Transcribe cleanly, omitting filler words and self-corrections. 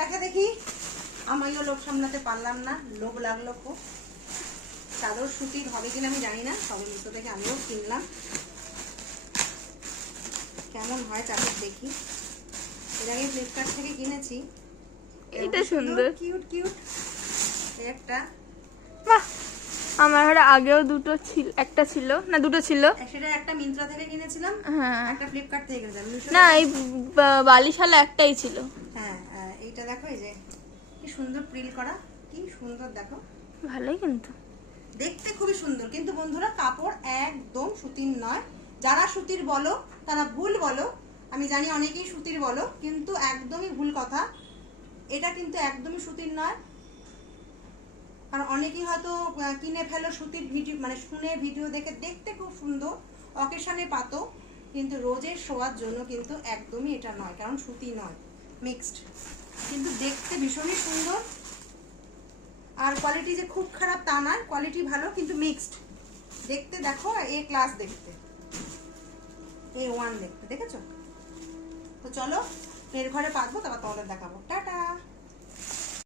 দেখা দেখি, আমিও লোভ সামলাতে পারলাম না, লোভ লাগলো খুব। চাদর সুতির হবে কিনা আমি জানি না, সবে মিশো থেকে আমিও কিনলাম। কেমন হয় চাদর দেখি। এর আগে ফ্লিপকার্ট থেকে কিনেছি। এটা সুন্দর, কিউট কিউট। একটা বাহ, আমার ঘরে আগেও দুটো ছিল, একটা ছিল না দুটো ছিল। সেটা একটা মিন্ত্রা থেকে কিনেছিলাম, হ্যাঁ, একটা ফ্লিপকার্ট থেকে কিনেছিলাম। না এই বালিশালা একটাই ছিল। হ্যাঁ, এইটা দেখো, এই যে কি সুন্দর প্রিল করা, কি সুন্দর দেখো, ভালোই কিন্তু দেখতে খুবই সুন্দর। কিন্তু বন্ধুরা কাপড় একদম সুতির নয়। যারা সুতির বলো তারা ভুল বলো, আমি জানি অনেকেই সুতির বলো, কিন্তু একদমই ভুল কথা। এটা কিন্তু একদমই সুতির নয়। কারণ অনেকেই হয়তো কিনে ফেলো সুতির ভিডিও, মানে শুনে ভিডিও দেখে দেখতে খুব সুন্দর, অকেশনে পাতো, কিন্তু রোজের শোয়ার জন্য কিন্তু একদমই এটা নয়, কারণ সুতি নয়, মিক্সড। কিন্তু দেখতে ভীষণই সুন্দর। আর কোয়ালিটি যে খুব খারাপ তা নয়, কোয়ালিটি ভালো, কিন্তু মিক্সড। দেখতে দেখো এ ক্লাস, দেখতে A1 দেখতে, দেখেছো? তো চলো এর ঘরে পাতবো, তারপর তোমাদের দেখাবো। টাটা।